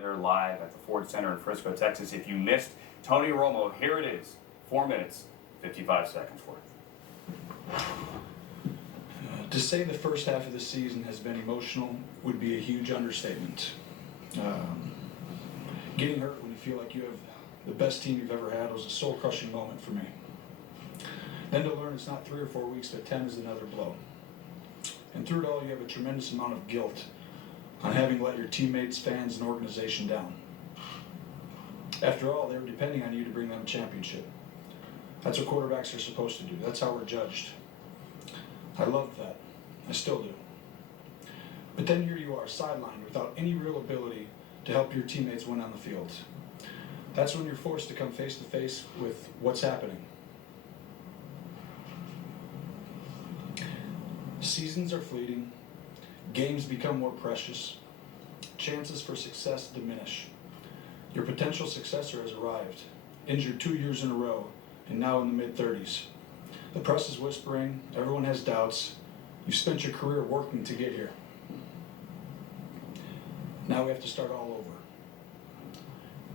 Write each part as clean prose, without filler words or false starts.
They're live at the Ford Center in Frisco, Texas. If you missed Tony Romo, here it is. 4 minutes, 55 seconds worth. To say the first half of the season has been emotional would be a huge understatement. Getting hurt when you feel like you have the best team you've ever had was a soul-crushing moment for me. Then to learn it's not 3 or 4 weeks, but 10 is another blow. And through it all, you have a tremendous amount of guilt on having let your teammates, fans, and organization down. After all, they were depending on you to bring them a championship. That's what quarterbacks are supposed to do. That's how we're judged. I loved that. I still do. But then here you are, sidelined, without any real ability to help your teammates win on the field. That's when you're forced to come face to face with what's happening. Seasons are fleeting. Games become more precious. Chances for success diminish. Your potential successor has arrived, injured 2 years in a row, and now in the mid-30s. The press is whispering, everyone has doubts. You've spent your career working to get here. Now we have to start all over.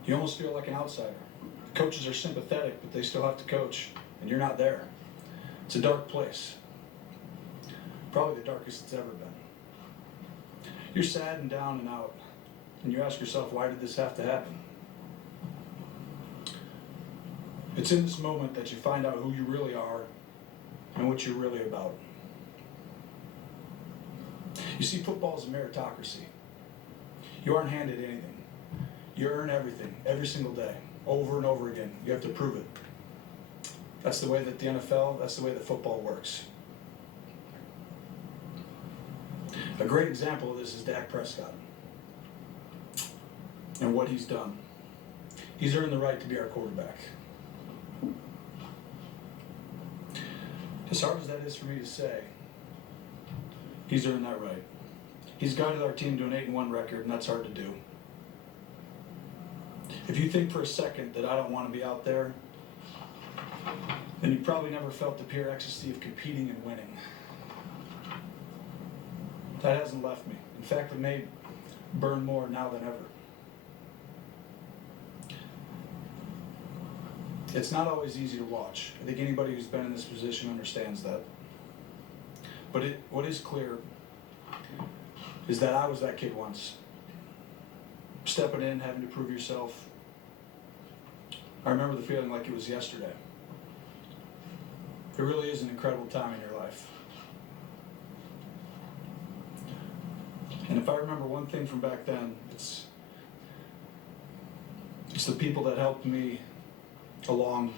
You almost feel like an outsider. Coaches are sympathetic, but they still have to coach, and you're not there. It's a dark place. Probably the darkest it's ever been. You're sad and down and out, and you ask yourself, why did this have to happen? It's in this moment that you find out who you really are and what you're really about. You see, football is a meritocracy. You aren't handed anything. You earn everything, every single day, over and over again. You have to prove it. That's the way that the NFL, that's the way that football works. A great example of this is Dak Prescott and what he's done. He's earned the right to be our quarterback. As hard as that is for me to say, he's earned that right. He's guided our team to an 8-1 record, and that's hard to do. If you think for a second that I don't want to be out there, then you probably never felt the pure ecstasy of competing and winning. That hasn't left me. In fact, it may burn more now than ever. It's not always easy to watch. I think anybody who's been in this position understands that. But what is clear is that I was that kid once. Stepping in, having to prove yourself. I remember the feeling like it was yesterday. It really is an incredible time in your life. And if I remember one thing from back then, it's the people that helped me along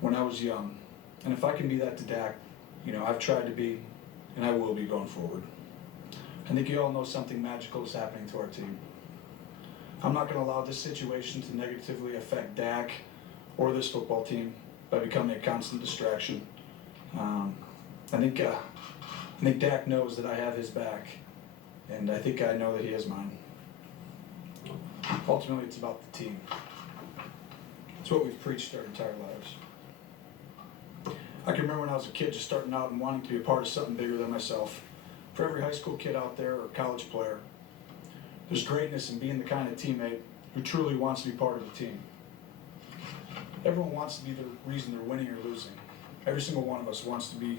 when I was young. And if I can be that to Dak, I've tried to be, and I will be going forward. I think you all know something magical is happening to our team. I'm not going to allow this situation to negatively affect Dak or this football team by becoming a constant distraction. I think Dak knows that I have his back, and I think I know that he has mine. Ultimately, it's about the team. It's what we've preached our entire lives. I can remember when I was a kid just starting out and wanting to be a part of something bigger than myself. For every high school kid out there or college player, there's greatness in being the kind of teammate who truly wants to be part of the team. Everyone wants to be the reason they're winning or losing. Every single one of us wants to be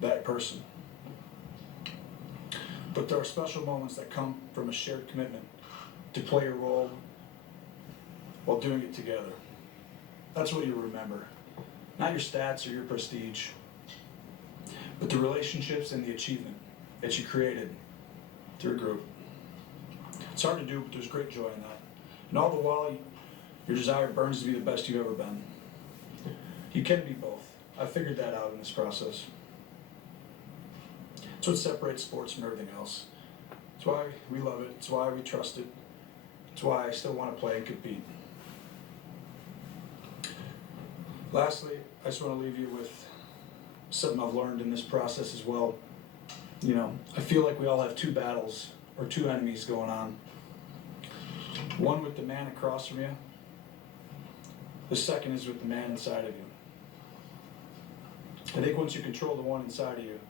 that person. But there are special moments that come from a shared commitment to play a role while doing it together. That's what you remember. Not your stats or your prestige, but the relationships and the achievement that you created through a group. It's hard to do, but there's great joy in that. And all the while, your desire burns to be the best you've ever been. You can be both. I figured that out in this process. It's what separates sports from everything else. It's why we love it. It's why we trust it. It's why I still want to play and compete. Lastly, I just want to leave you with something I've learned in this process as well. I feel like we all have two battles or two enemies going on. One with the man across from you. The second is with the man inside of you. I think once you control the one inside of you,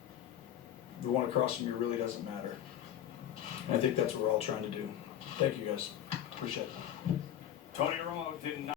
the one across from you really doesn't matter. And I think that's what we're all trying to do. Thank you guys. Appreciate it. Tony Romo did not.